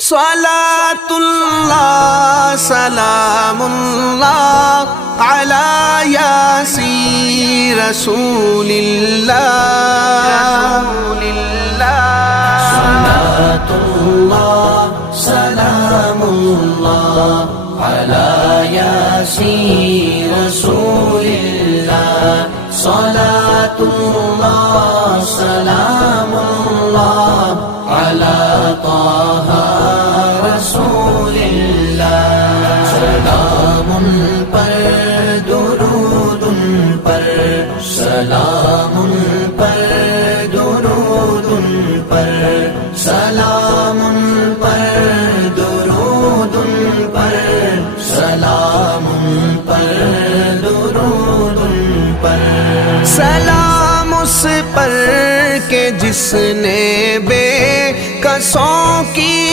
صلاة اللہ سلام اللہ علی یاسین رسول اللہ صلاة اللہ سلام اللہ علی یاسین رسول اللہ صلاة اللہ سلام اللہ علی طہ رسول اللہ سلام پر درود پر سلام پر درود پر سلام پر درود پر سلام پر درود پر سلام اس پر کہ جس نے بے کسوں کی